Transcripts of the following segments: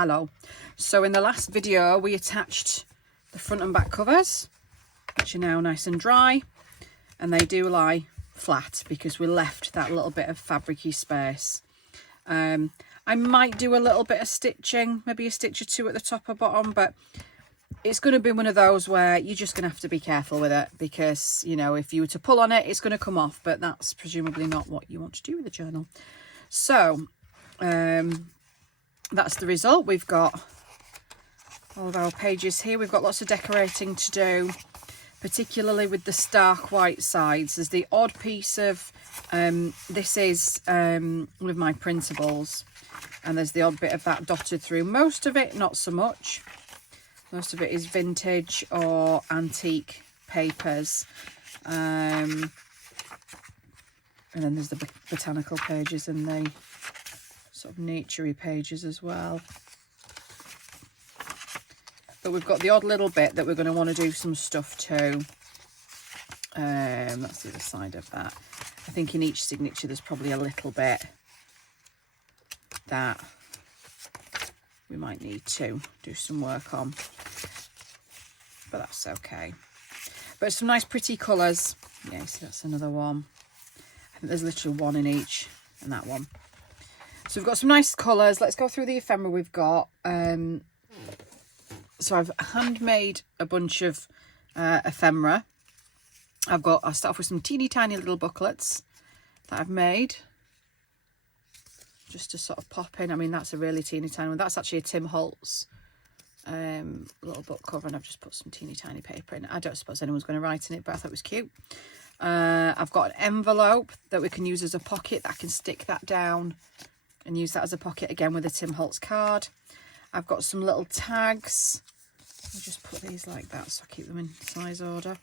hello. So in the last video we attached the front and back covers, which are now nice and dry, and they do lie flat because we left that little bit of fabricy space. I might do a little bit of stitching, maybe a stitch or two at the top or bottom, but it's going to be one of those where you're just going to have to be careful with it, because, you know, if you were to pull on it, it's going to come off, but that's presumably not what you want to do with the journal. So that's the result. We've got all of our pages here. We've got lots of decorating to do, particularly with the stark white sides. There's the odd piece of, this is one of my printables, and there's the odd bit of that dotted through. Most of it, not so much. Most of it is vintage or antique papers. And then there's the botanical pages and the sort of nature-y pages as well. But we've got the odd little bit that we're going to want to do some stuff to. That's the other side of that. I think in each signature there's probably a little bit that we might need to do some work on, but that's okay. But some nice pretty colours. Yeah, so that's another one. I think there's literally one in each, and that one. So we've got some nice colours. Let's go through the ephemera we've got. So I've handmade a bunch of ephemera. I'll start off with some teeny tiny little booklets that I've made, just to sort of pop in. I mean, that's a really teeny tiny one. That's actually a Tim Holtz little book cover, and I've just put some teeny tiny paper in. I don't suppose anyone's going to write in it, but I thought it was cute. I've got an envelope that we can use as a pocket, that I can stick that down and use that as a pocket again with a Tim Holtz card. I've got some little tags. I'll just put these like that so I keep them in size order.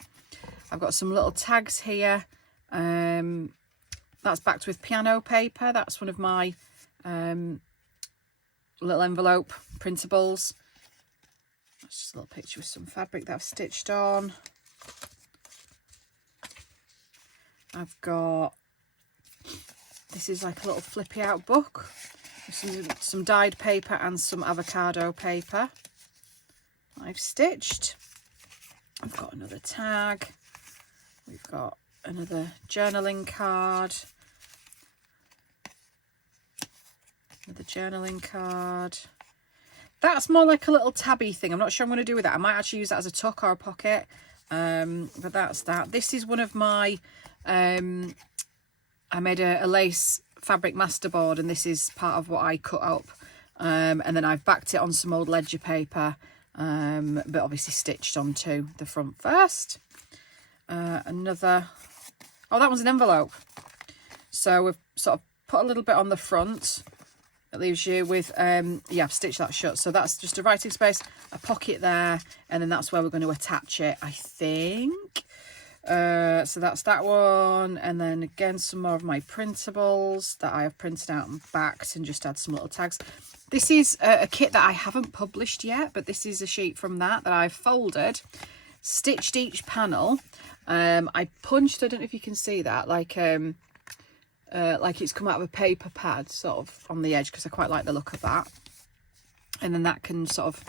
I've got some little tags here. That's backed with piano paper. That's one of my little envelope printables. That's just a little picture with some fabric that I've stitched on. I've got, this is like a little flippy out book with some dyed paper and some avocado paper I've stitched. I've got another tag. We've got another journaling card. Another journaling card. That's more like a little tabby thing. I'm not sure I'm going to do with that. I might actually use that as a tuck or a pocket. But that's that. This is one of my, I made a lace fabric masterboard, and this is part of what I cut up. And then I've backed it on some old ledger paper, but obviously stitched onto the front first. Another, oh, that one's an envelope. So we've sort of put a little bit on the front. It leaves you with, yeah, I've stitched that shut. So that's just a writing space, a pocket there, and then that's where we're going to attach it, I think. So that's that one. And then again, some more of my printables that I have printed out and backed and just add some little tags. This is a kit that I haven't published yet, but this is a sheet from that I've folded, stitched each panel. I punched, I don't know if you can see that, like it's come out of a paper pad sort of on the edge, because I quite like the look of that. And then that can sort of,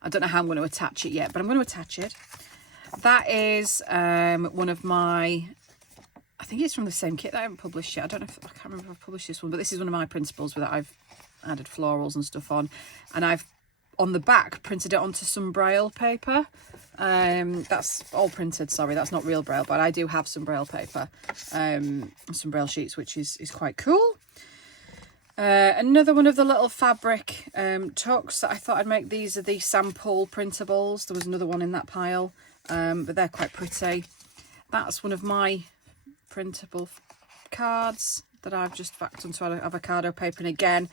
I don't know how I'm going to attach it yet, but I'm going to attach it. That is one of my, I think it's from the same kit that I haven't published yet. I don't know if, I can't remember if I've published this one, but this is one of my printables that I've added florals and stuff on. And I've, on the back, printed it onto some braille paper. That's all printed, sorry, that's not real braille, but I do have some braille paper, some braille sheets, which is quite cool. Another one of the little fabric tucks that I thought I'd make. These are the sample printables. There was another one in that pile, but they're quite pretty. That's one of my printable cards that I've just backed onto avocado paper, and again,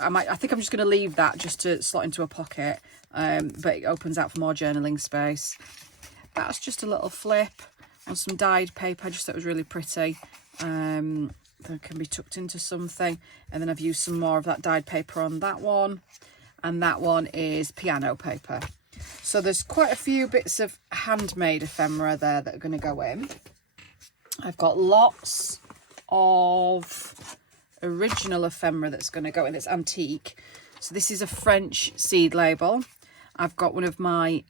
I think I'm just going to leave that just to slot into a pocket, but it opens out for more journaling space. That's just a little flip on some dyed paper. I just thought it was really pretty. That can be tucked into something. And then I've used some more of that dyed paper on that one, and that one is piano paper. So there's quite a few bits of handmade ephemera there that are going to go in. I've got lots of original ephemera that's going to go in. It's antique. So this is a French seed label. I've got one of my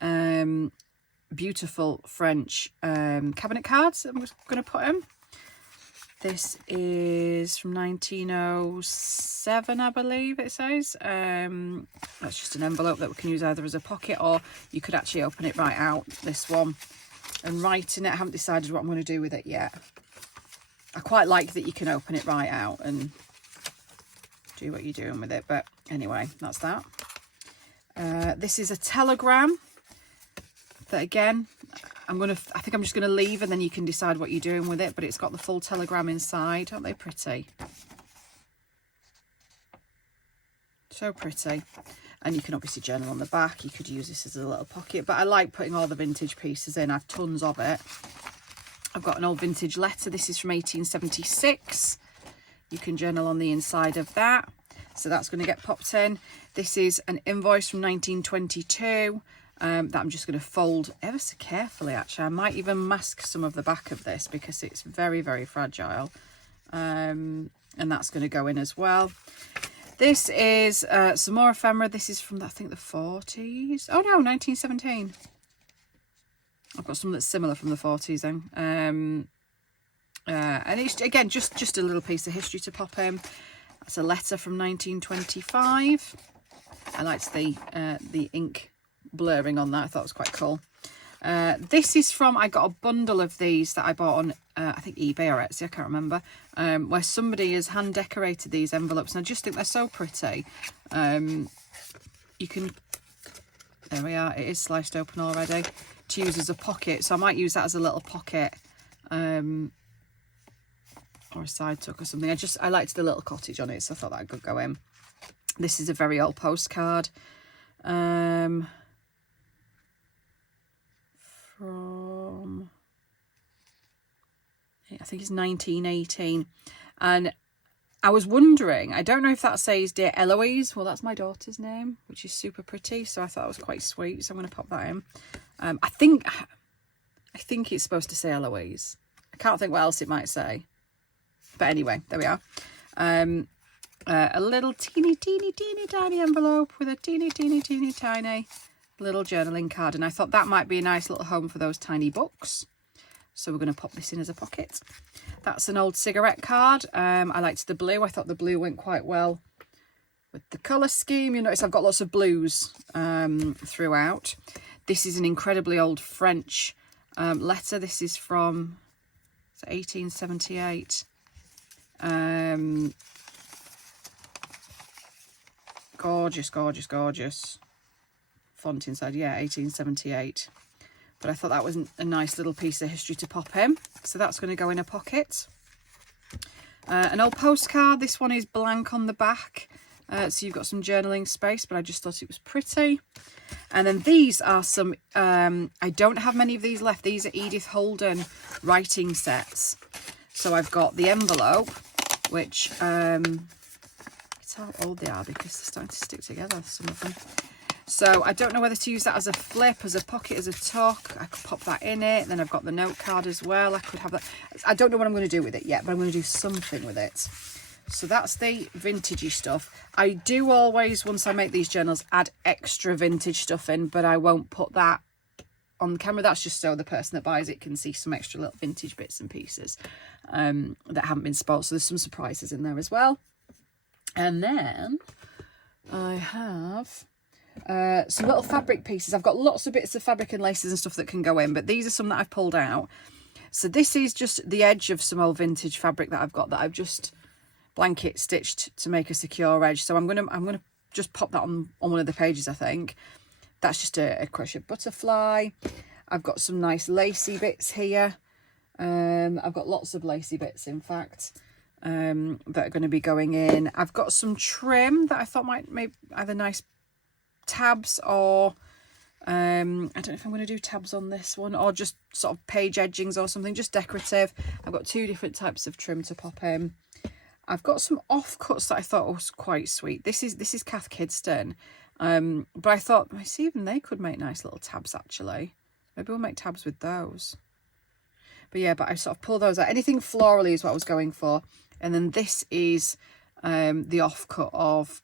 beautiful French cabinet cards I'm just going to put in. This is from 1907, I believe it says. That's just an envelope that we can use either as a pocket, or you could actually open it right out, this one, and write in it. I haven't decided what I'm going to do with it yet. I quite like that you can open it right out and do what you're doing with it. But anyway, that's that. This is a telegram that, again, I think I'm just going to leave, and then you can decide what you're doing with it. But it's got the full telegram inside. Aren't they pretty? So pretty. And you can obviously journal on the back. You could use this as a little pocket. But I like putting all the vintage pieces in. I've tons of it. I've got an old vintage letter. This is from 1876. You can journal on the inside of that. So that's going to get popped in. This is an invoice from 1922. That I'm just going to fold ever so carefully, actually. I might even mask some of the back of this because it's very, very fragile. And that's going to go in as well. This is some more ephemera. This is from, I think, the 40s. Oh, no, 1917. I've got some that's similar from the 40s then. And it's, again, just a little piece of history to pop in. That's a letter from 1925. I liked the ink blurring on that. I thought it was quite cool. This is from, I got a bundle of these that I bought on I think eBay or Etsy, I can't remember, where somebody has hand decorated these envelopes, and I just think they're so pretty. You can, there we are, it is sliced open already, to use as a pocket. So I might use that as a little pocket, or a side tuck or something. I liked the little cottage on it, so I thought that could go in. This is a very old postcard. From, I think it's 1918, and I was wondering, I don't know if that says Dear Eloise. Well, that's my daughter's name, which is super pretty, so I thought it was quite sweet, so I'm going to pop that in. I think it's supposed to say Eloise. I can't think what else it might say, but anyway, there we are. A little teeny tiny envelope with a teeny tiny little journaling card, and I thought that might be a nice little home for those tiny books, so we're going to pop this in as a pocket. That's an old cigarette card. I liked the blue. I thought the blue went quite well with the colour scheme. You notice I've got lots of blues throughout. This is an incredibly old French letter. This is from 1878. Gorgeous font inside. Yeah, 1878. But I thought that was a nice little piece of history to pop in, so that's going to go in a pocket. An old postcard. This one is blank on the back, so you've got some journaling space, but I just thought it was pretty. And then these are some, I don't have many of these left. These are Edith Holden writing sets. So I've got the envelope, which, it's how old they are because they're starting to stick together, some of them. So I don't know whether to use that as a flip, as a pocket, as a tuck. I could pop that in it. Then I've got the note card as well. I could have that. I don't know what I'm going to do with it yet, but I'm going to do something with it. So that's the vintagey stuff. I do always, once I make these journals, add extra vintage stuff in, but I won't put that on camera. That's just so the person that buys it can see some extra little vintage bits and pieces that haven't been spoiled. So there's some surprises in there as well. And then I have some little fabric pieces. I've got lots of bits of fabric and laces and stuff that can go in, but these are some that I've pulled out. So this is just the edge of some old vintage fabric that I've got that I've just blanket stitched to make a secure edge. So I'm gonna just pop that on one of the pages, I think. That's just a crochet butterfly. I've got some nice lacy bits here. I've got lots of lacy bits, in fact, that are going to be going in. I've got some trim that I thought might maybe either nice tabs, or I don't know if I'm going to do tabs on this one, or just sort of page edgings or something, just decorative. I've got two different types of trim to pop in. I've got some offcuts that I thought was quite sweet. This is Kath Kidston, but I thought, I see, even they could make nice little tabs actually. Maybe we'll make tabs with those. But yeah, but I sort of pull those out. Anything florally is what I was going for. And then this is the offcut of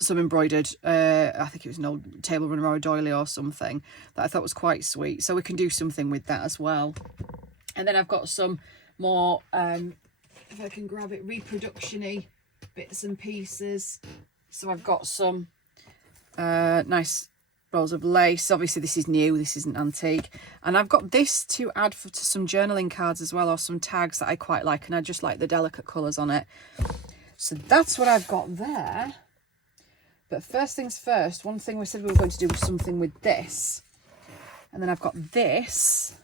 some embroidered, I think it was an old table runner or a doily or something that I thought was quite sweet. So we can do something with that as well. And then I've got some more, if I can grab it, reproduction-y bits and pieces. So I've got some nice rolls of lace. Obviously this is new, this isn't antique. And I've got this to add to some journaling cards as well, or some tags that I quite like, and I just like the delicate colours on it. So that's what I've got there. But first things first, one thing we said we were going to do was something with this. And then I've got this.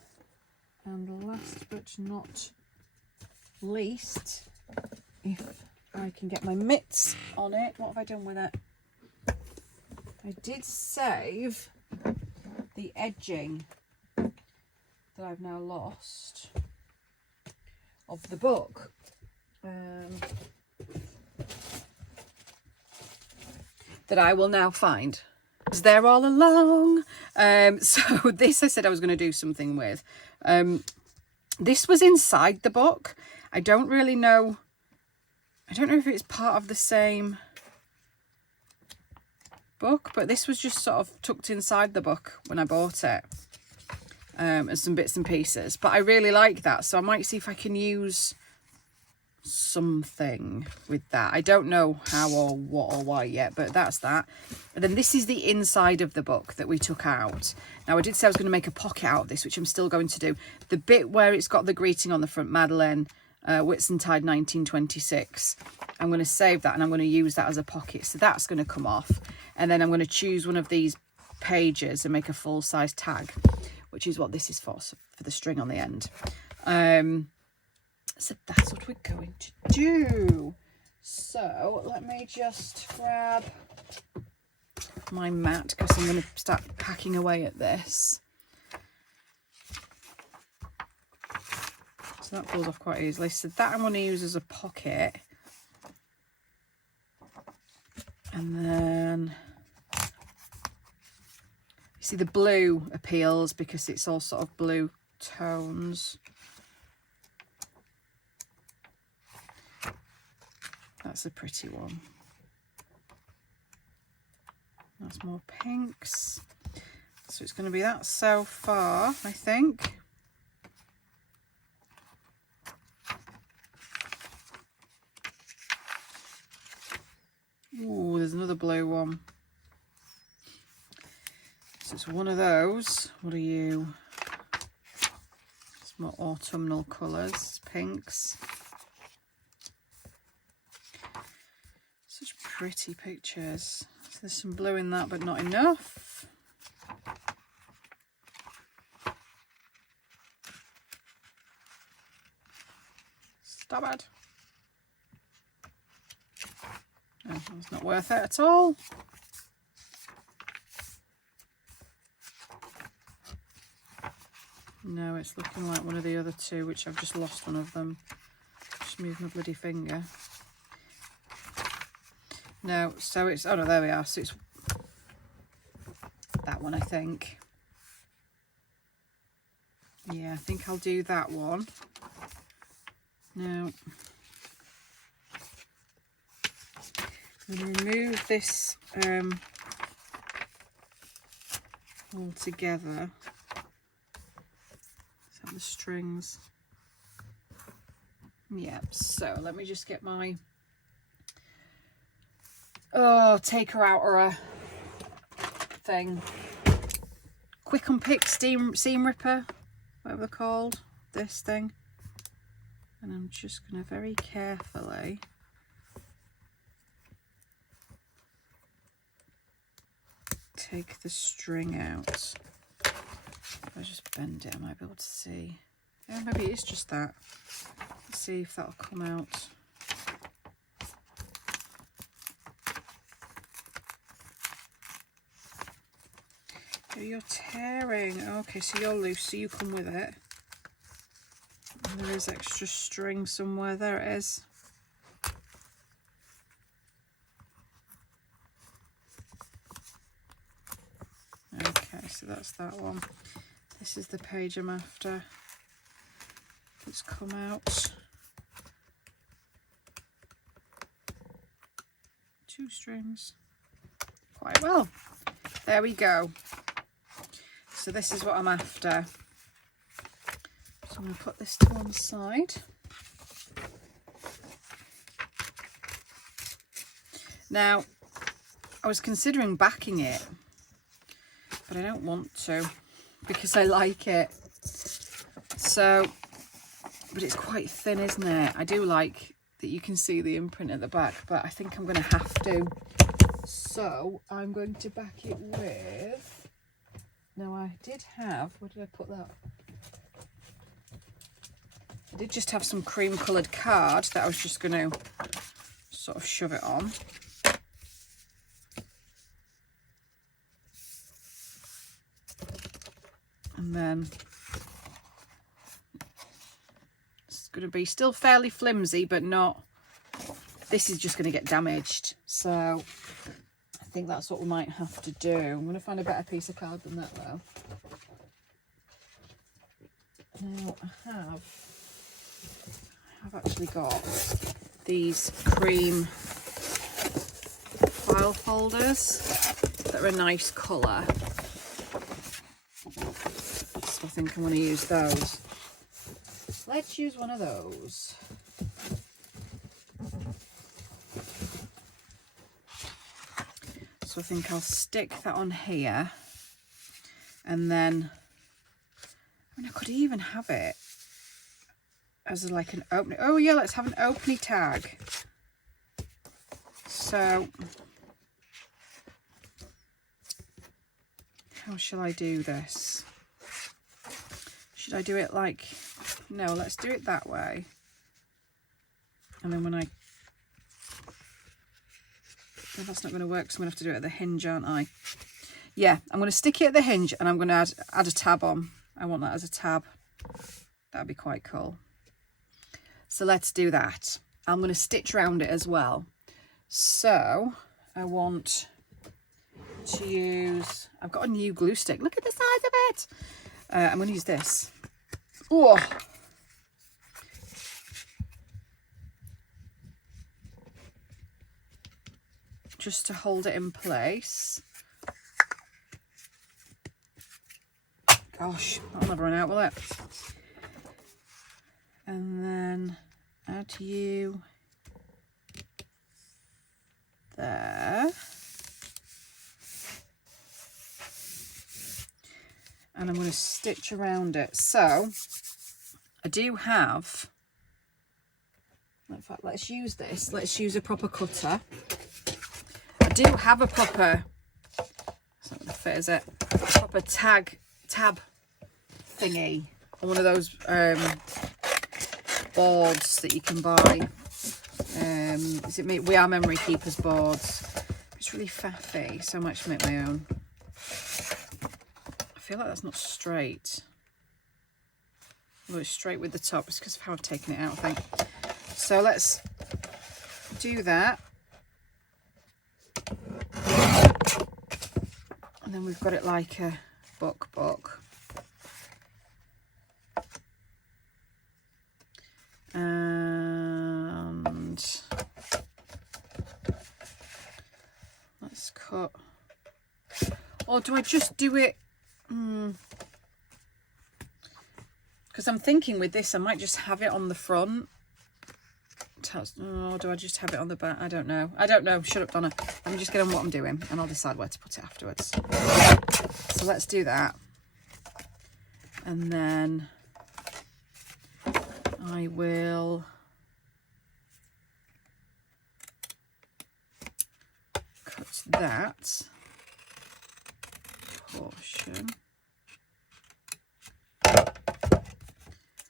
And last but not least, if I can get my mitts on it. What have I done with it? I did save the edging that I've now lost of the book. That I will now find. It's there all along. So this I said I was going to do something with. This was inside the book. I don't really know. I don't know if it's part of the same book, but this was just sort of tucked inside the book when I bought it. As some bits and pieces. But I really like that. So I might see if I can use something with that. I don't know how or what or why yet, but that's that. And then this is the inside of the book that we took out. Now I did say I was going to make a pocket out of this, which I'm still going to do. The bit where it's got the greeting on the front, Madeleine, Whitsuntide 1926, I'm going to save that and I'm going to use that as a pocket. So that's going to come off, and then I'm going to choose one of these pages and make a full-size tag, which is what this is for the string on the end. So that's what we're going to do. So let me just grab my mat, because I'm going to start packing away at this. So that falls off quite easily. So that I'm going to use as a pocket. And then, you see the blue appeals because it's all sort of blue tones. That's a pretty one. That's more pinks. So it's going to be that so far, I think. Ooh, there's another blue one. So it's one of those. What are you? It's more autumnal colours, pinks. Such pretty pictures. So there's some blue in that, but not enough. Stop it. No, that's not worth it at all. No, it's looking like one of the other two, which I've just lost one of them. Just moved my bloody finger. No, so it's, oh no, there we are. So it's that one, I think. Yeah, I think I'll do that one. Now, I'm going to remove this all together. So the strings. Yeah, so let me just get my take her out or a thing. Quick unpick seam ripper, whatever they're called, this thing. And I'm just going to very carefully take the string out. If I just bend it, I might be able to see. Yeah, maybe it's just that. Let's see if that'll come out. Oh, you're tearing. Okay, so you're loose, so you come with it. And there is extra string somewhere. There it is. Okay, so that's that one. This is the page I'm after. It's come out. 2 strings. quite well. There we go. So this is what I'm after. So I'm going to put this to one side. Now, I was considering backing it, but I don't want to because I like it. So, but it's quite thin, isn't it? I do like that you can see the imprint at the back, but I think I'm going to have to. So I'm going to back it with, now I did have, where did I put that? I did just have some cream coloured card that I was just going to sort of shove it on. And then it's going to be still fairly flimsy, but not, this is just going to get damaged. So I think that's what we might have to do. I'm going to find a better piece of card than that though. Now I have actually got these cream file folders that are a nice colour. So I think I want to use those. Let's use one of those. So I think I'll stick that on here, and then, I mean, I could even have it as like an opening. Oh yeah, let's have an opening tag. So how shall I do this? Should I do it like, no, let's do it that way. And then when I, no, that's not going to work, so I'm going to have to do it at the hinge, aren't I? Yeah, I'm going to stick it at the hinge, and I'm going to add a tab on. I want that as a tab. That'd be quite cool. So let's do that. I'm going to stitch around it as well. So I want to use, I've got a new glue stick. Look at the size of it. I'm going to use this. Oh, just to hold it in place. Gosh, that'll never run out, will it? And then add you there. And I'm going to stitch around it. So I do have, in fact, let's use this. Let's use a proper cutter. I do have a proper, it's not going to fit, is it? A proper tab thingy, or one of those boards that you can buy. Is it We Are Memory Keepers boards. It's really faffy, so I might just make my own. I feel like that's not straight. Although it's straight with the top, it's because of how I've taken it out, I think. So let's do that. And then we've got it like a book. And let's cut. Or do I just do it? Because I'm thinking with this, I might just have it on the front. Or do I just have it on the back? I don't know. Shut up, Donna. Let me just get on what I'm doing, and I'll decide where to put it afterwards. So let's do that. And then I will cut that portion.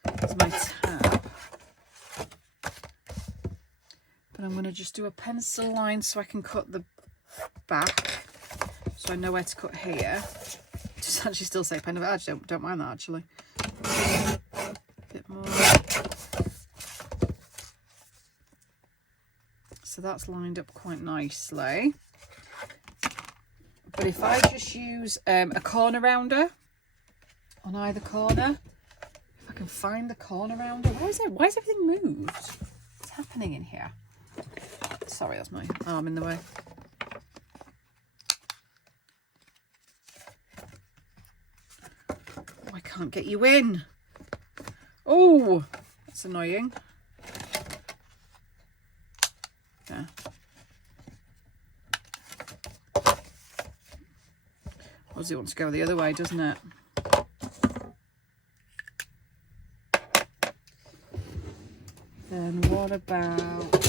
That's my tab. But I'm going to just do a pencil line so I can cut the back, so I know where to cut here. Just actually still say pen of edge. Don't mind that actually. A bit more. So that's lined up quite nicely. But if I just use a corner rounder on either corner, if I can find the corner rounder, why is everything moved? What's happening in here? Sorry, that's my arm in the way. can't get you in. Oh, that's annoying. There. Or does it want to go the other way, doesn't it? Then what about...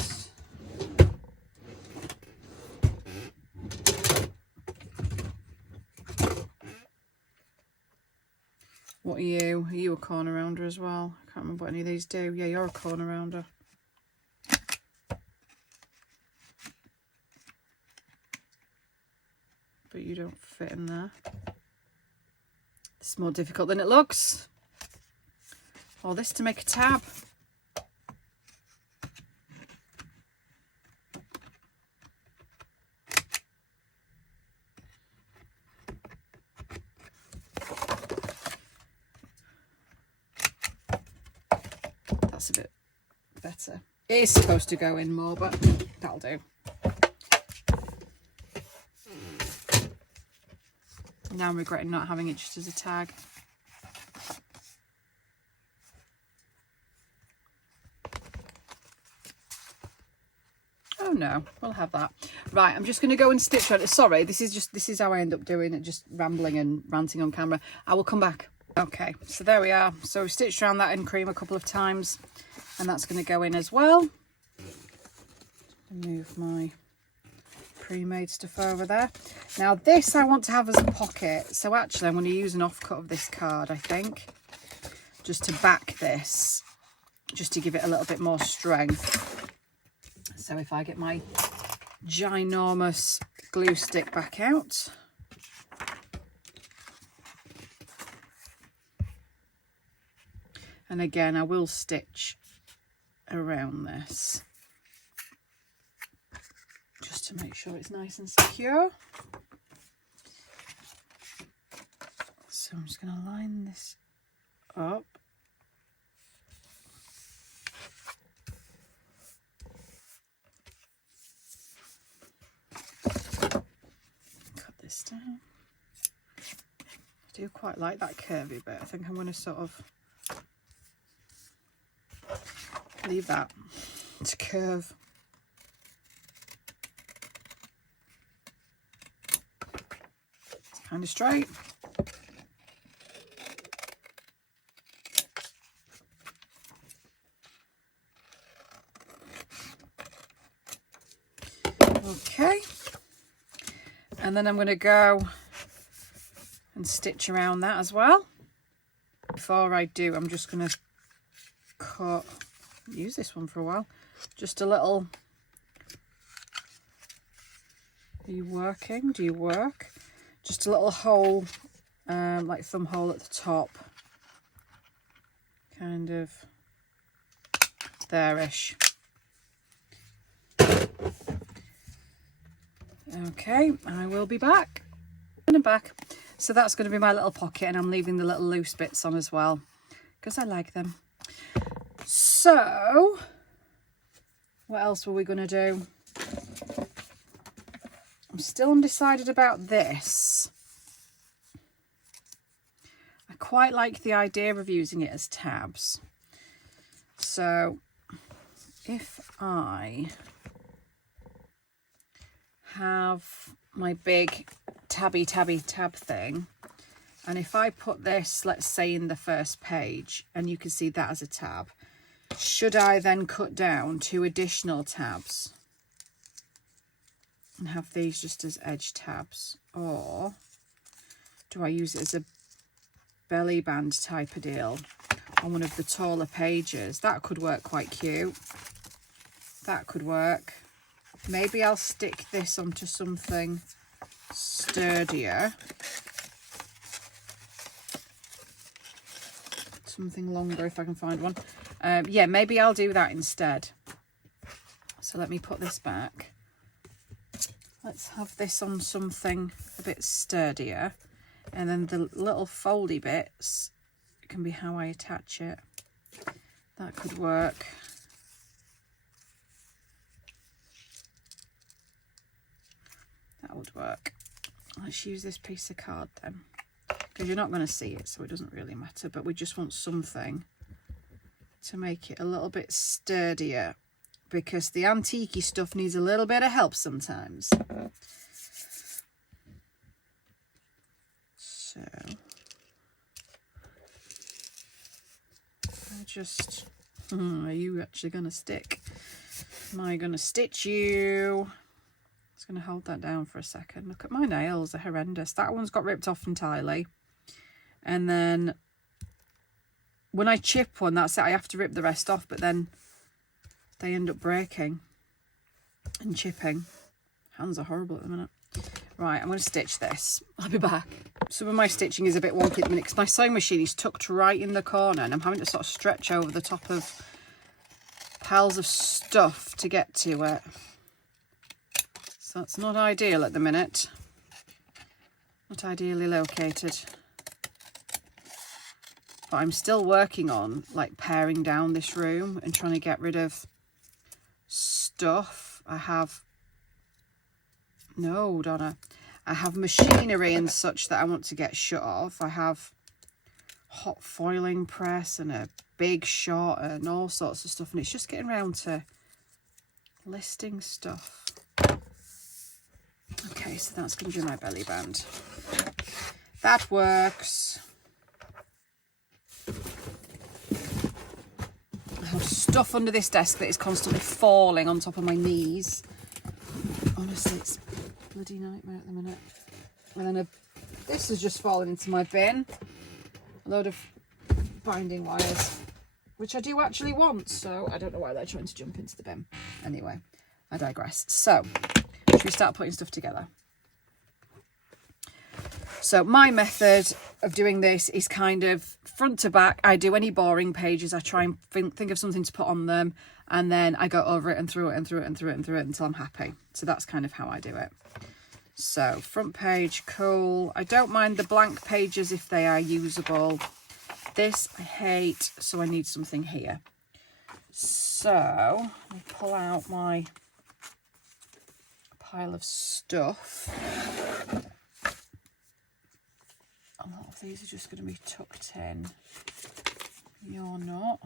What are you? Are you a corner rounder as well? I can't remember what any of these do. Yeah, you're a corner rounder. But you don't fit in there. It's more difficult than it looks. Or this to make a tab. That's a bit better. It is supposed to go in more, but that'll do. Now I'm regretting not having it just as a tag. Oh no, we'll have that. Right, I'm just going to go and stitch around it. Sorry, this is how I end up doing it, just rambling and ranting on camera. I will come back. Okay, so there we are. So we've stitched around that in cream a couple of times, and that's going to go in as well. Move my pre-made stuff over there. Now this I want to have as a pocket, so actually I'm going to use an offcut of this card, I think, just to back this, just to give it a little bit more strength. So if I get my ginormous glue stick back out, and again I will stitch around this just to make sure it's nice and secure. So I'm just going to line this up. Cut this down. I do quite like that curvy bit. I think I'm going to sort of leave that to curve. It's kind of straight. Okay, and then I'm going to go and stitch around that as well. Before I do, I'm just going to cut, use this one for a while, just a little, are you working? Do you work? Just a little hole, like thumb hole at the top, kind of there-ish. Okay, I will be back. And I'm back. So that's going to be my little pocket, and I'm leaving the little loose bits on as well because I like them. So what else were we going to do? I'm still undecided about this. I quite like the idea of using it as tabs. So if I have my big tab thing, and if I put this, let's say, in the first page, and you can see that as a tab, should I then cut down 2 additional tabs and have these just as edge tabs, or do I use it as a belly band type of deal on one of the taller pages? That could work quite cute. That could work. Maybe I'll stick this onto something sturdier, something longer if I can find one. Yeah, maybe I'll do that instead. So let me put this back. Let's have this on something a bit sturdier, and then the little foldy bits can be how I attach it. That could work. That would work. Let's use this piece of card then, because you're not going to see it, so it doesn't really matter, but we just want something to make it a little bit sturdier, because the antique-y stuff needs a little bit of help sometimes. So I just, are you actually going to stick? Am I going to stitch you? It's going to hold that down for a second. Look at my nails, they're horrendous. That one's got ripped off entirely. And then when I chip one, that's it. I have to rip the rest off, but then they end up breaking and chipping. Hands are horrible at the minute. Right, I'm going to stitch this. I'll be back. Some of my stitching is a bit wonky at the minute because my sewing machine is tucked right in the corner and I'm having to sort of stretch over the top of piles of stuff to get to it. So it's not ideal at the minute. Not ideally located. But I'm still working on like paring down this room and trying to get rid of stuff. I have machinery and such that I want to get shut off. I have hot foiling press and a big shot and all sorts of stuff, and it's just getting around to listing stuff. Okay, so that's going to be my belly band. That works. I have stuff under this desk that is constantly falling on top of my knees. Honestly, it's a bloody nightmare at the minute. And then this has just fallen into my bin. A load of binding wires, which I do actually want, so I don't know why they're trying to jump into the bin. Anyway, I digress. So, should we start putting stuff together? So my method of doing this is kind of front to back. I do any boring pages. I try and think of something to put on them, and then I go over it and through it and through it and through it and through it until I'm happy. So that's kind of how I do it. So front page, cool. I don't mind the blank pages if they are usable. This I hate, so I need something here. So let me pull out my pile of stuff. A lot of these are just going to be tucked in. You're not.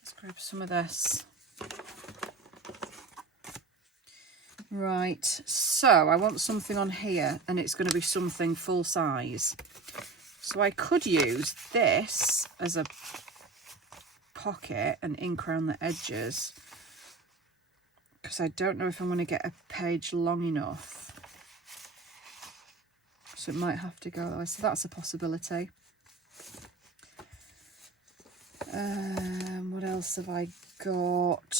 Let's grab some of this. Right, so I want something on here, and it's going to be something full size. So I could use this as a pocket and ink around the edges, because I don't know if I'm going to get a page long enough. So it might have to go, so that's a possibility. What else have I got?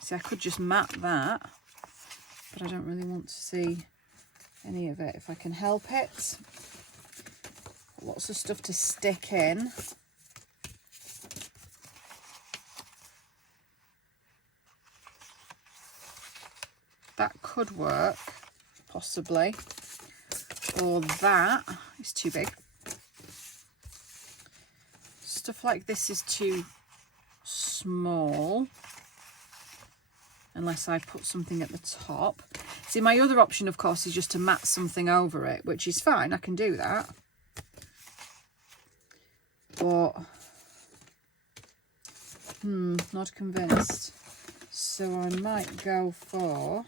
See, I could just mat that, but I don't really want to see any of it if I can help it. Lots of stuff to stick in. That could work, possibly. Or that is too big. Stuff like this is too small, unless I put something at the top. See, my other option, of course, is just to mat something over it, which is fine. I can do that. But, not convinced. So I might go for,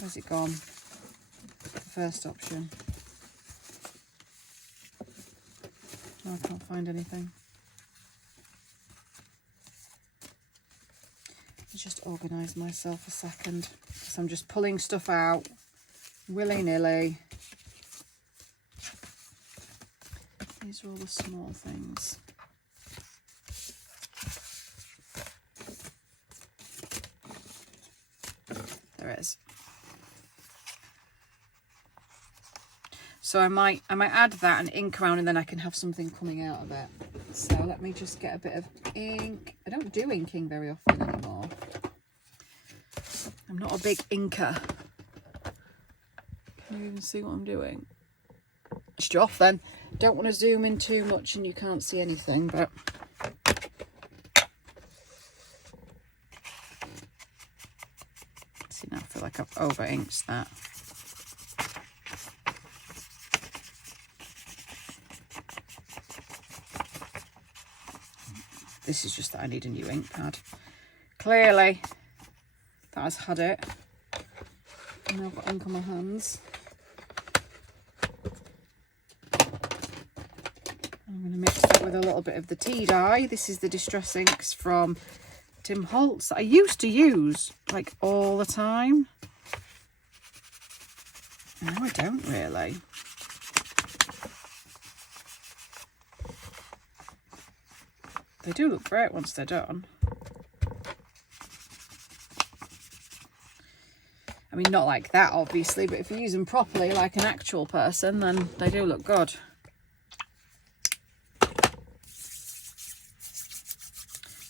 where's it gone? The first option. Oh, I can't find anything. I'll just organise myself a second, because I'm just pulling stuff out willy-nilly. These are all the small things. There it is. So I might add that and ink around, and then I can have something coming out of it. So let me just get a bit of ink. I don't do inking very often anymore. I'm not a big inker. Can you even see what I'm doing? Just off then. Don't want to zoom in too much and you can't see anything, but see, now I feel like I've over inked that. this is just that I need a new ink pad. Clearly, that has had it. And I've got ink on my hands. I'm going to mix that with a little bit of the tea dye. This is the Distress Inks from Tim Holtz that I used to use like all the time. No, I don't really. They do look great once they're done. I mean, not like that, obviously, but if you use them properly, like an actual person, then they do look good.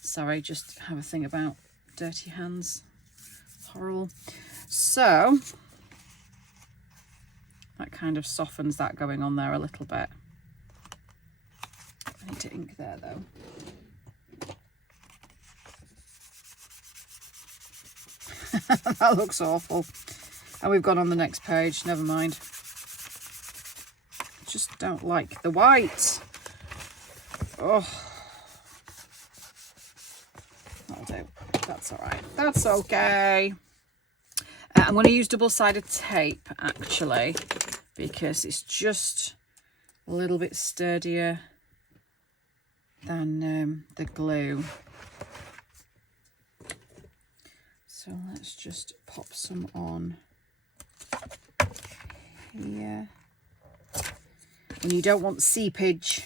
Sorry, just have a thing about dirty hands. Horrible. So, that kind of softens that going on there a little bit. I need to ink there, though. That looks awful. And we've gone on the next page. Never mind. Just don't like the white. Oh. That'll do. That's all right. That's okay. I'm going to use double-sided tape, actually, because it's just a little bit sturdier than the glue. So let's just pop some on here. When you don't want seepage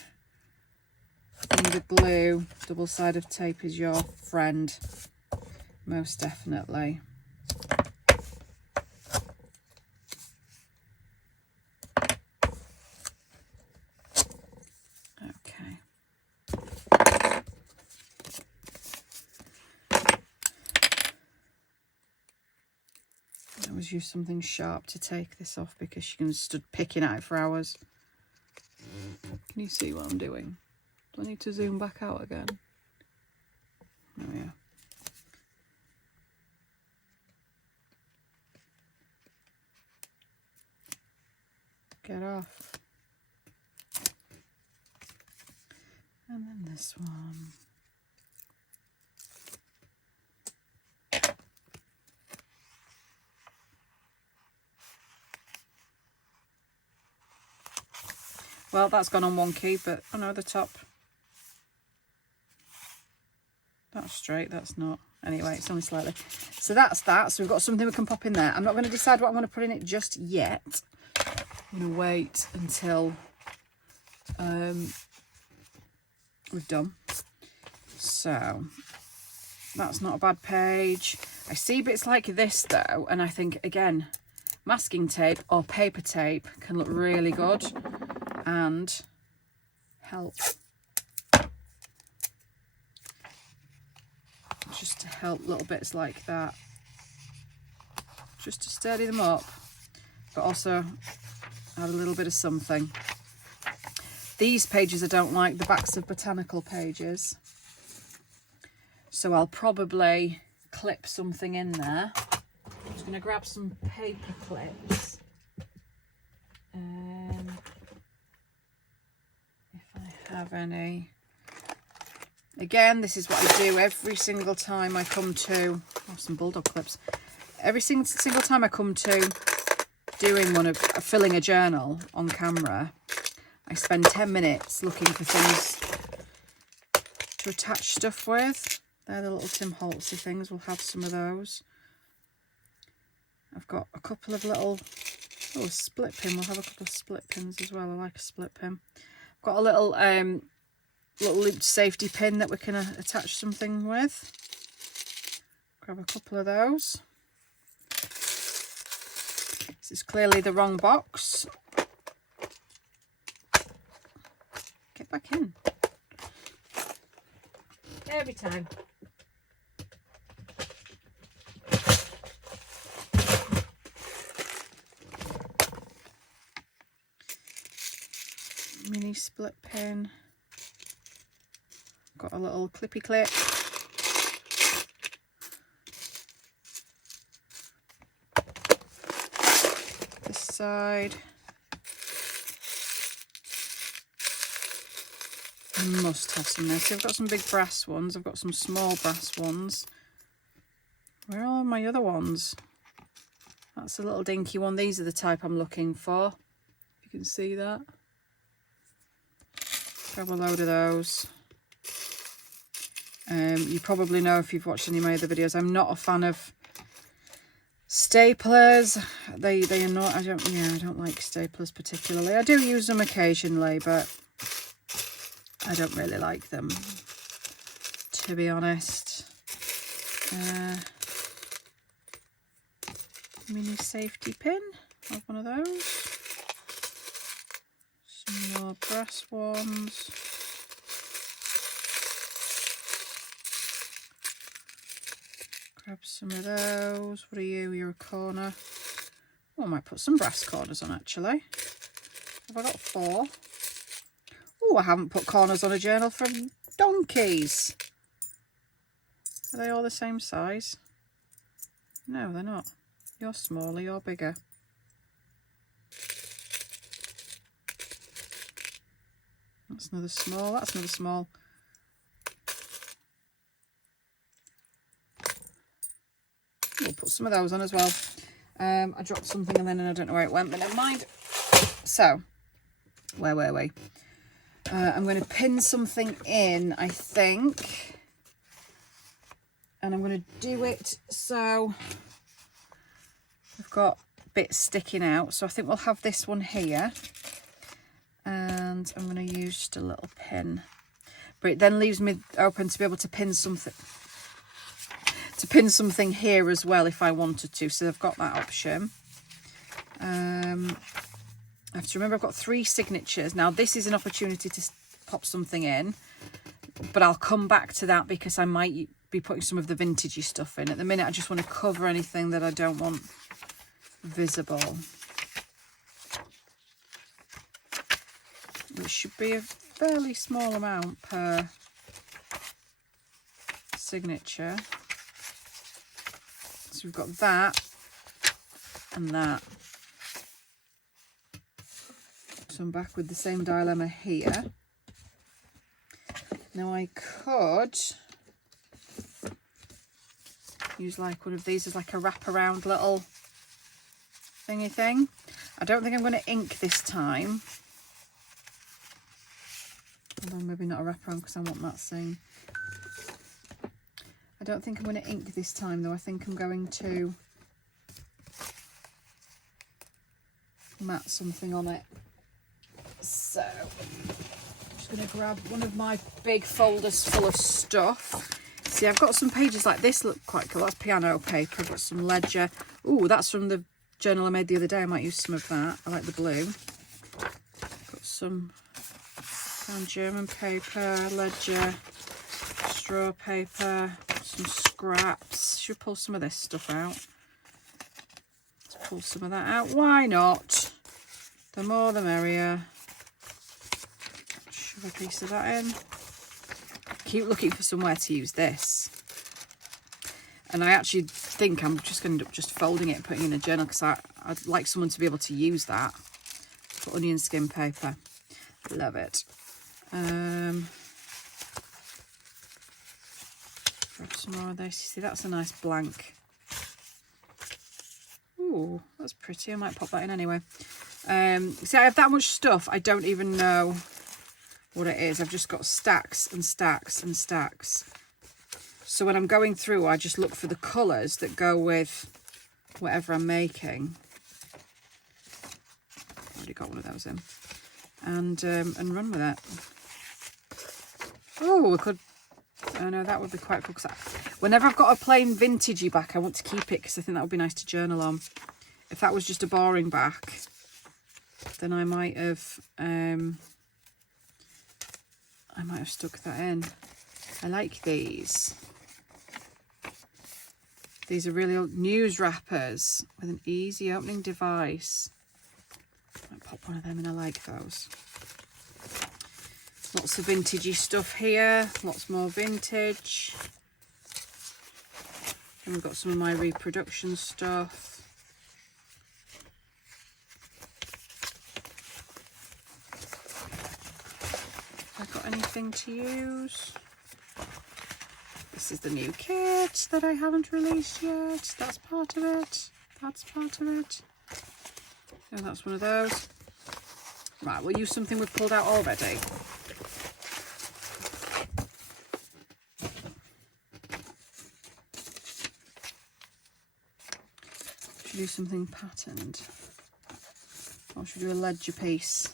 in the glue, double-sided tape is your friend, most definitely. Use something sharp to take this off because she can stood picking at it for hours. Can you see what I'm doing? Do I need to zoom back out again? Oh yeah. Get off. And then this one. Well, that's gone on one key, but oh no, the top. That's straight, that's not. Anyway, it's only slightly. So that's that. So we've got something we can pop in there. I'm not going to decide what I'm going to put in it just yet. I'm going to wait until we've done. So that's not a bad page. I see bits like this though, and I think, again, masking tape or paper tape can look really good and help. Just to help little bits like that, just to sturdy them up, but also add a little bit of something. These pages I don't like, the backs of botanical pages, so I'll probably clip something in there. I'm just going to grab some paper clips. If I have any. Again, this is what I do every single time I come to, oh, some bulldog clips. Every single time I come to doing filling a journal on camera, I spend 10 minutes looking for things to attach stuff with. They're the little Tim Holtzy things. We'll have some of those. I've got a couple of little, oh, a split pin. We'll have a couple of split pins as well. I like a split pin. I've got a little looped safety pin that we can attach something with. Grab a couple of those. This is clearly the wrong box. Get back in. Every time. Mini split pin. Got a little clippy clip. This side. I must have some there. So I've got some big brass ones. I've got some small brass ones. Where are my other ones? That's a little dinky one. These are the type I'm looking for. If you can see that. Grab a load of those. You probably know if you've watched any of my other videos, I'm not a fan of staplers. They annoy. I don't like staplers particularly. I do use them occasionally, but I don't really like them, to be honest. Mini safety pin. Have one of those. Some more brass ones. Grab some of those. What are you? You're a corner. Oh, I might put some brass corners on actually. Have I got 4? Oh, I haven't put corners on a journal for donkeys. Are they all the same size? No, they're not. You're smaller, you're bigger. That's another small, that's another small. We'll put some of those on as well. I dropped something and then I don't know where it went, but never mind. So, where were we? I'm going to pin something in, I think. And I'm going to do it so we've got bits sticking out. So I think we'll have this one here. And I'm going to use just a little pin. But it then leaves me open to be able to pin something. To pin something here as well if I wanted to. So I've got that option. I have to remember I've got 3 signatures. Now this is an opportunity to pop something in. But I'll come back to that because I might be putting some of the vintagey stuff in. At the minute I just want to cover anything that I don't want visible. Which should be a fairly small amount per signature. So we've got that and that. So I'm back with the same dilemma here. Now I could use like one of these as like a wraparound little thingy thing. I don't think I'm going to ink this time. Although maybe not a wraparound because I want that same. I don't think I'm going to ink this time though. I think I'm going to mat something on it. So I'm just going to grab one of my big folders full of stuff. See, I've got some pages like this, look quite cool. That's piano paper. I've got some ledger. Ooh, that's from the journal I made the other day. I might use some of that. I like the blue. Got some German paper, ledger, straw paper, some scraps. Should we pull some of this stuff out? Let's pull some of that out. Why not? The more the merrier. Shove a piece of that in. Keep looking for somewhere to use this. And I actually think I'm just going to end up just folding it and putting it in a journal because I'd like someone to be able to use that. For onion skin paper. Love it. Grab some more of this. You see, that's a nice blank. Ooh, that's pretty. I might pop that in anyway. See, I have that much stuff. I don't even know what it is. I've just got stacks and stacks and stacks. So when I'm going through, I just look for the colours that go with whatever I'm making. Already got one of those in. And run with it. Oh, we could. Oh no, that would be quite cool. Because whenever I've got a plain vintagey back, I want to keep it because I think that would be nice to journal on. If that was just a boring back, then I might have stuck that in. I like these. These are really old news wrappers with an easy opening device. I'll pop one of them in. I like those. Lots of vintagey stuff here. Lots more vintage. And we've got some of my reproduction stuff. Have I got anything to use. This is the new kit that I haven't released yet. That's part of it. That's part of it. And that's one of those. Right, we'll use something we've pulled out already. Should we do something patterned? Or should we do a ledger piece?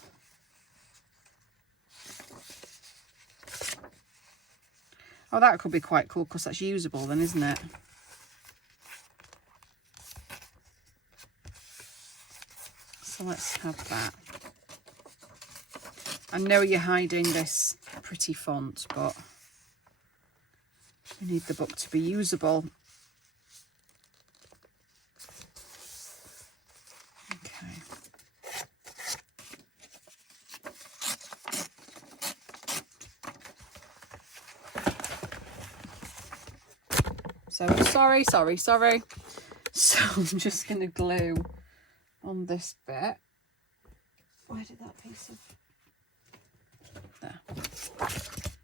Oh, that could be quite cool because that's usable then, isn't it? So let's have that. I know you're hiding this pretty font, but we need the book to be usable. Okay. So sorry. So I'm just going to glue on this bit. Where did that piece of... There.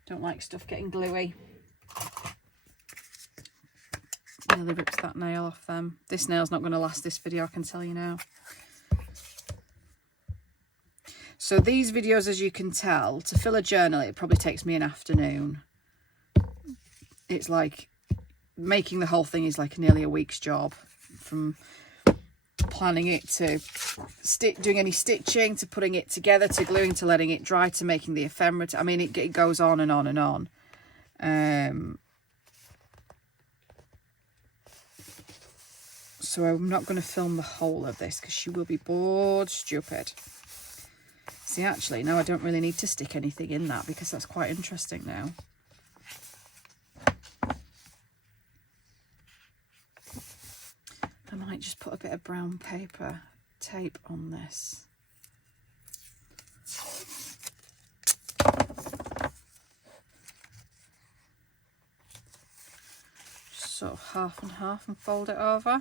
Don't like stuff getting gluey. Nearly rips that nail off them. This nail's not going to last this video, I can tell you now. So these videos, as you can tell, to fill a journal, it probably takes me an afternoon. It's like... making the whole thing is like nearly a week's job, from planning it to doing any stitching to putting it together to gluing to letting it dry to making the ephemera. I mean, it goes on and on and on. So I'm not going to film the whole of this because she will be bored stupid. See, actually, no, I don't really need to stick anything in that because that's quite interesting now. I might just put a bit of brown paper tape on this. Just sort of half and half and fold it over.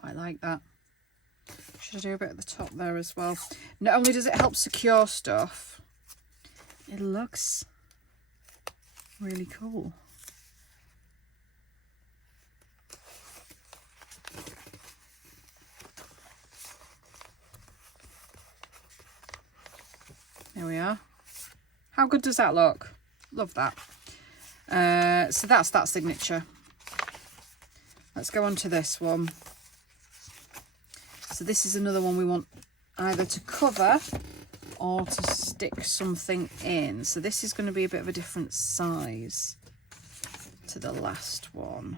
Quite like that. Should I do a bit at the top there as well? Not only does it help secure stuff, it looks really cool. There we are. How good does that look? Love that. So that's that signature. Let's go on to this one. So this is another one we want either to cover or to stick something in. So this is going to be a bit of a different size to the last one.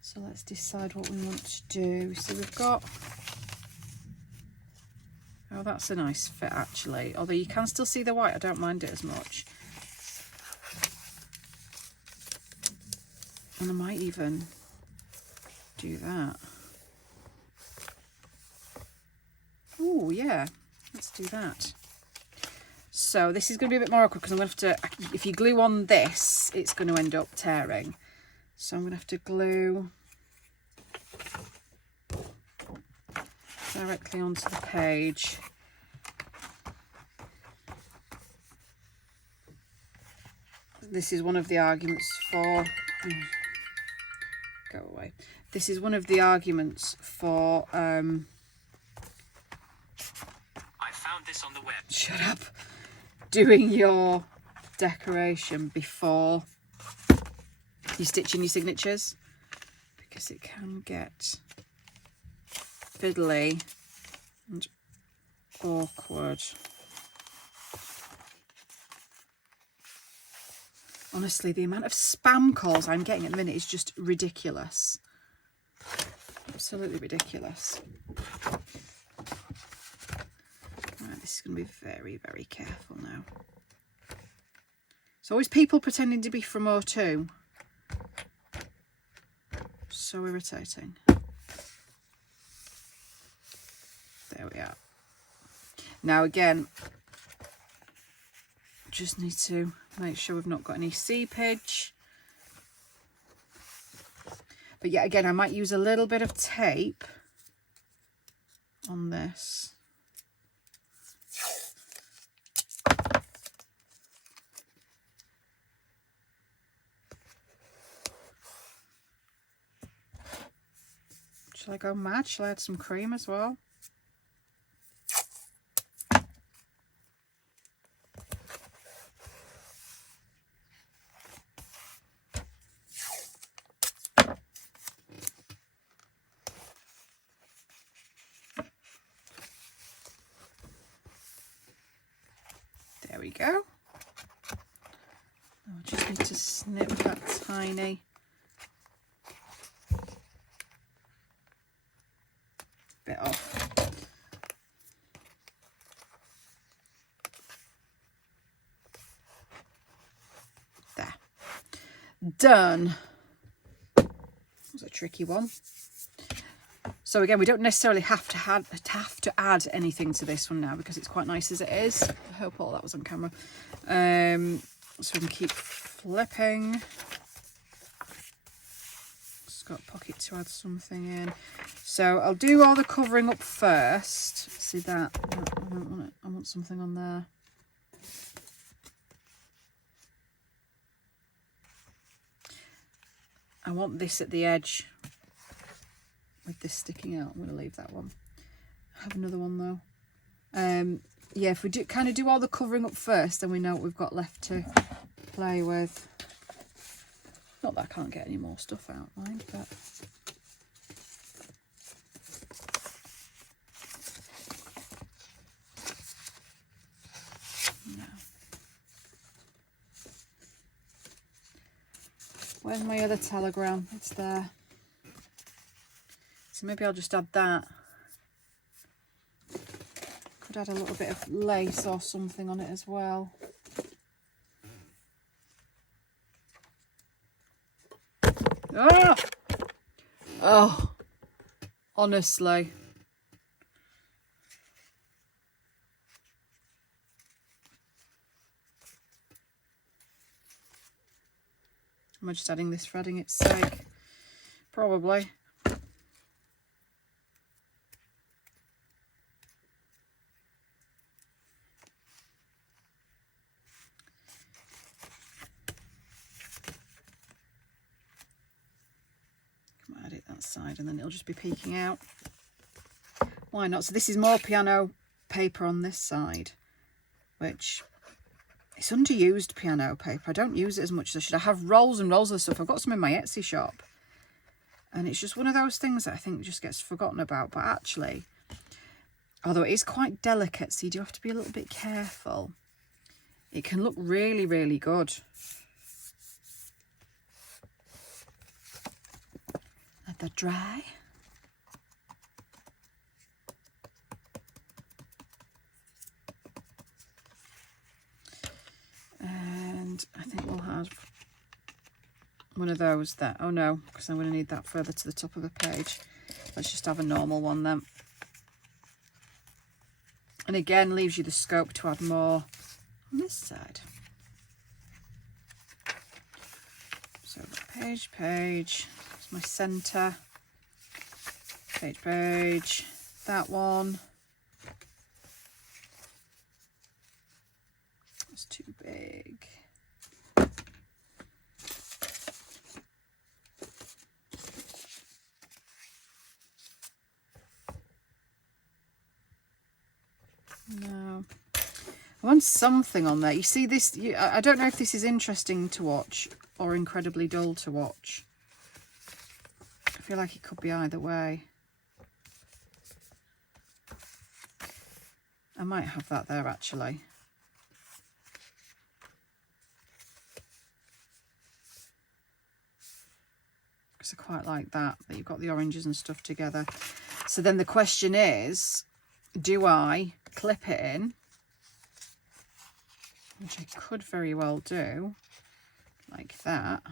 So let's decide what we want to do. So we've got... Oh, that's a nice fit actually. Although you can still see the white, I don't mind it as much. And I might even do that. Oh yeah, let's do that. So this is going to be a bit more awkward because I'm going to have to, if you glue on this, it's going to end up tearing. So I'm going to have to glue directly onto the page. This is one of the arguments for... Go away. This is one of the arguments for... I found this on the web. Shut up. Doing your decoration before you stitch in your signatures, because it can get fiddly and awkward. Honestly, the amount of spam calls I'm getting at the minute is just ridiculous. Absolutely ridiculous. Right, this is going to be very, very careful now. It's always people pretending to be from O2. So irritating. There we are. Now again, just need to make sure we've not got any seepage. But yeah, again, I might use a little bit of tape on this. Shall I go mad? Shall I add some cream as well? There we go. I just need to snip that tiny bit off. There. Done. That was a tricky one. So again, we don't necessarily have to add anything to this one now because it's quite nice as it is. I hope all that was on camera. So we can keep flipping. Just got a pocket to add something in. So I'll do all the covering up first. See that? I don't want it. I want something on there. I want this at the edge with this sticking out. I'm going to leave that one. I have another one though. Yeah, if we do kind of do all the covering up first, then we know what we've got left to play with. Not that I can't get any more stuff out, mind, but no. Where's my other telegram? It's there. So maybe I'll just add that. Could add a little bit of lace or something on it as well. Ah! Oh, honestly. Am I just adding this for adding its sake? Probably. Add it that side and then it'll just be peeking out. Why not? So this is more piano paper on this side, which it's underused piano paper. I don't use it as much as I should. I have rolls and rolls of stuff. I've got some in my Etsy shop and it's just one of those things that I think just gets forgotten about. But actually, although it is quite delicate, so you do have to be a little bit careful, it can look really, really good. Let that dry. And I think we'll have one of those there. Oh no, because I'm going to need that further to the top of the page. Let's just have a normal one then. And again, leaves you the scope to add more on this side. So page. My center, page, that one. It's too big. No, I want something on there. You see this? I don't know if this is interesting to watch or incredibly dull to watch. I feel like it could be either way. I might have that there actually. Because I quite like that you've got the oranges and stuff together. So then the question is, do I clip it in? Which I could very well do, like that.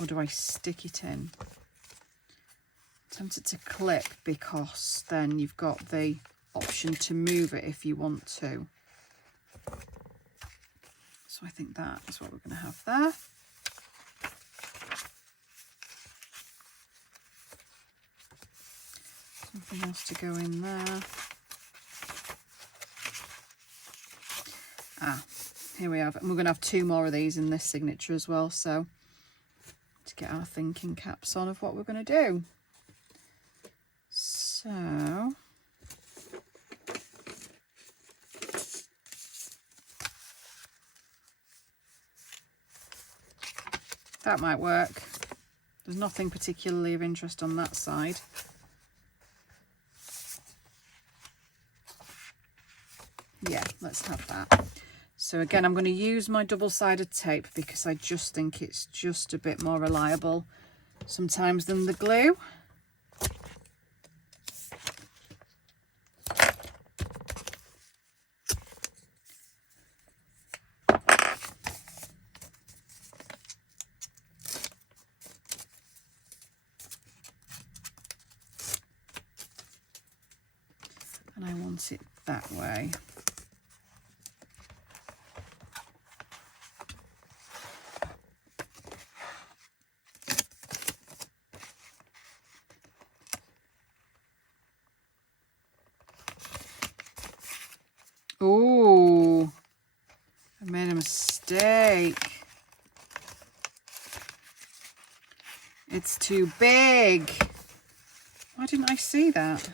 Or do I stick it in? I'm tempted to clip because then you've got the option to move it if you want to. So I think that is what we're going to have there. Something else to go in there. Here we have, and we're going to have 2 more of these in this signature as well, so to get our thinking caps on of what we're going to do. So that might work. There's nothing particularly of interest on that side. Yeah, let's have that. So again, I'm going to use my double-sided tape because I just think it's just a bit more reliable sometimes than the glue. And I want it that way. Ooh, I made a mistake. It's too big. Why didn't I see that?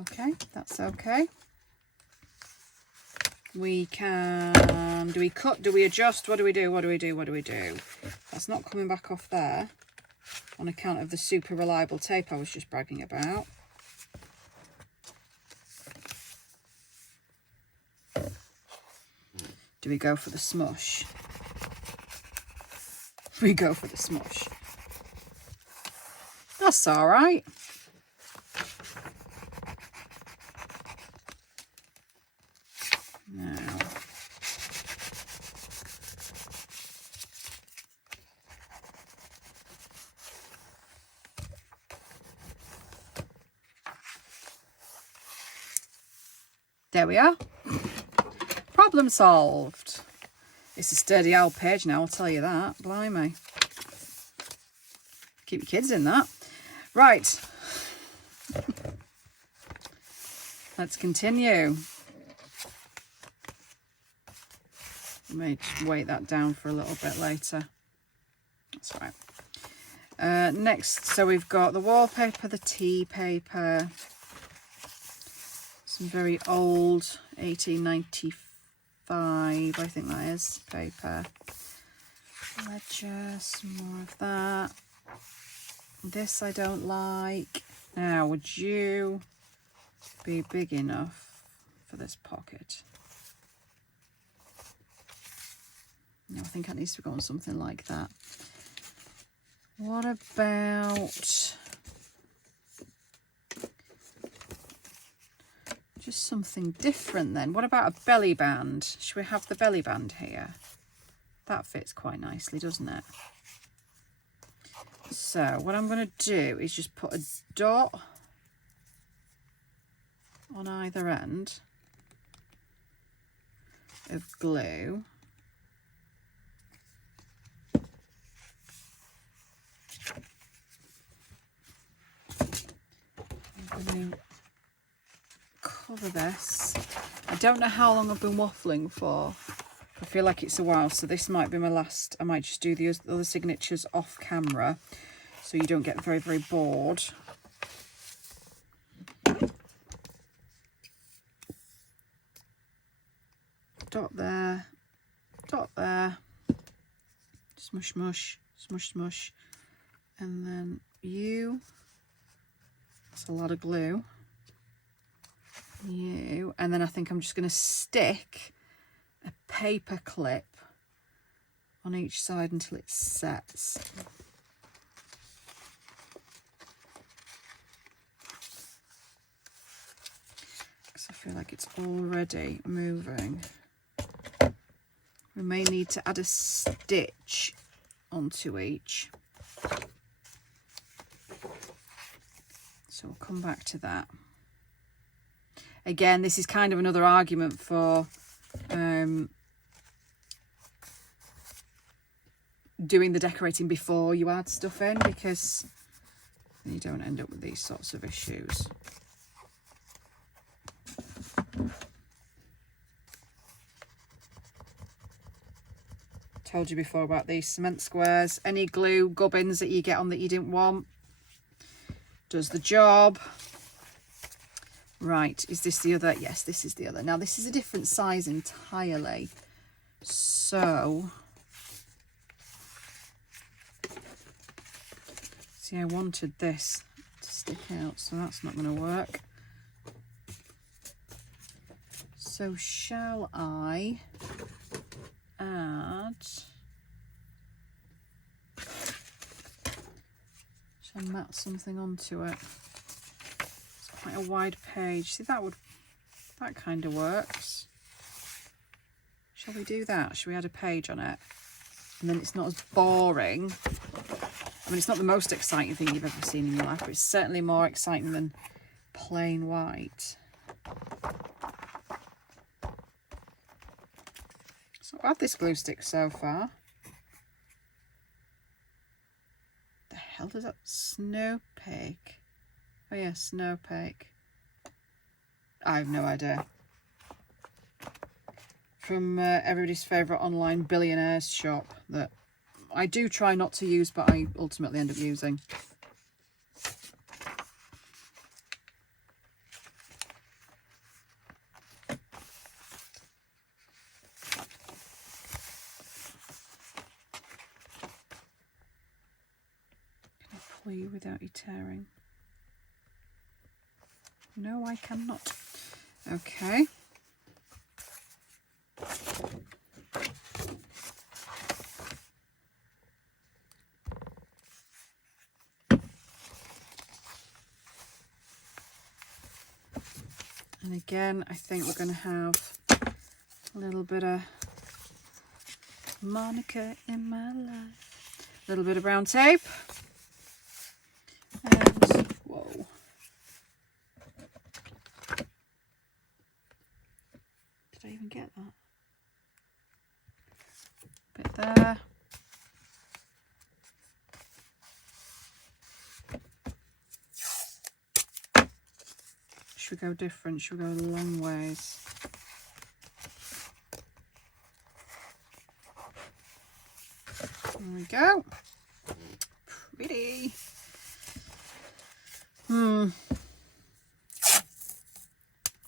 Okay, that's okay. We can, do we cut, do we adjust, what do we do, what do we do, what do we do? That's not coming back off there on account of the super reliable tape I was just bragging about. Do we go for the smush? We go for the smush. That's all right. Now, there we are. Problem solved. It's a sturdy old page now, I'll tell you that. Blimey. Keep your kids in that. Right. Let's continue. I may just weight that down for a little bit later. That's all right. Next, so we've got the wallpaper, the tea paper, some very old 1895, I think that is, paper. Ledger, some more of that. This I don't like. Now, would you be big enough for this pocket? No, I think it needs to go on something like that. What about just something different then? What about a belly band? Should we have the belly band here? That fits quite nicely, doesn't it? So what I'm going to do is just put a dot on either end of glue. I'm going to cover this. I don't know how long I've been waffling for. I feel like it's a while, so this might be my last. I might just do the other signatures off camera so you don't get very, very bored. Dot there, smush, smush, smush, smush, and then you, that's a lot of glue, you, and then I think I'm just going to stick a paper clip on each side until it sets. Because I feel like it's already moving. We may need to add a stitch onto each. So we'll come back to that. Again, this is kind of another argument for doing the decorating before you add stuff in, because you don't end up with these sorts of issues. Told you before about these cement squares. Any glue gubbins that you get on that you didn't want does the job. Right, is this the other? Yes, this is the other. Now this is a different size entirely, so see, I wanted this to stick out, so that's not going to work. So shall I add, shall I mat something onto it? It's quite a wide page. See, that kind of works. Shall we do that? Shall we add a page on it? And then it's not as boring. I mean, it's not the most exciting thing you've ever seen in your life, but it's certainly more exciting than plain white. So I've had this glue stick so far. The hell does that? Snowpeak. Oh yeah, Snowpeak. I have no idea. From everybody's favourite online billionaires shop that I do try not to use, but I ultimately end up using. Can I pull you without you tearing? No, I cannot. Okay. And again, I think we're going to have a little bit of Monica in my life. A little bit of brown tape. And, whoa. Did I even get that? Bit there. Should we go different? Should we go a long ways? There we go. Pretty.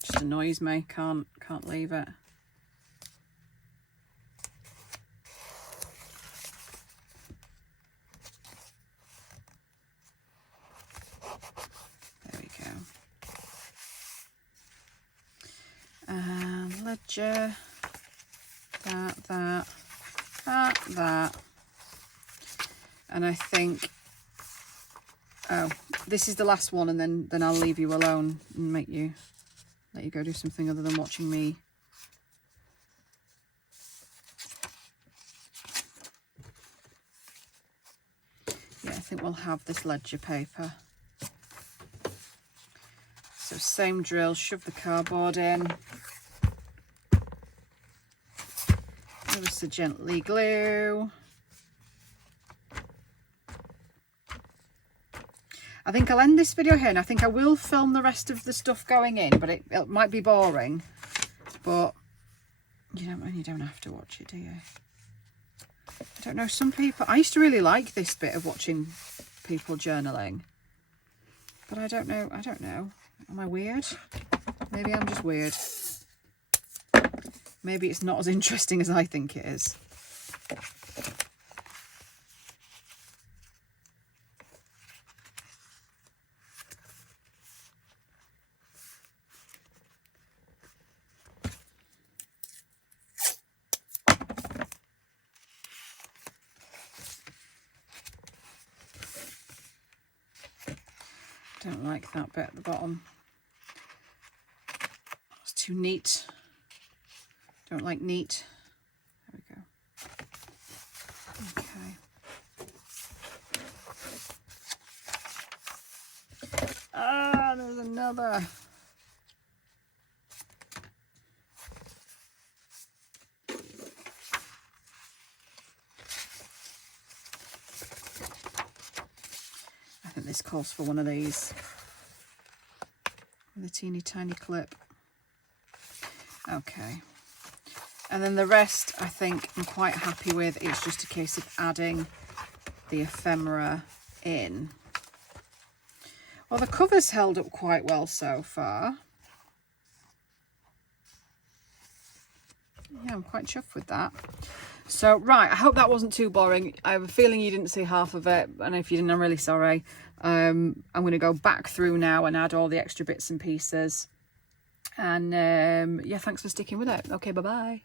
Just annoys me. Can't leave it. There we go. And ledger. That. And I think, oh, this is the last one, and then I'll leave you alone and let you go do something other than watching me. Yeah, I think we'll have this ledger paper. So same drill, shove the cardboard in. Ever so gently glue. I think I'll end this video here, and I think I will film the rest of the stuff going in, but it might be boring. But you don't have to watch it, do you? I don't know, some people, I used to really like this bit of watching people journaling, but I don't know. Am I weird? Maybe I'm just weird. Maybe it's not as interesting as I think it is. Don't like that bit at the bottom. It's too neat. Don't like neat. There we go. Okay. Ah, there's another. think this calls for one of these with a teeny tiny clip. Okay, and then the rest I think I'm quite happy with. It's just a case of adding the ephemera in. Well, the cover's held up quite well so far. Yeah, I'm quite chuffed with that. So, right, I hope that wasn't too boring. I have a feeling you didn't see half of it, and if you didn't, I'm really sorry. I'm going to go back through now and add all the extra bits and pieces. And, yeah, thanks for sticking with it. Okay, bye-bye.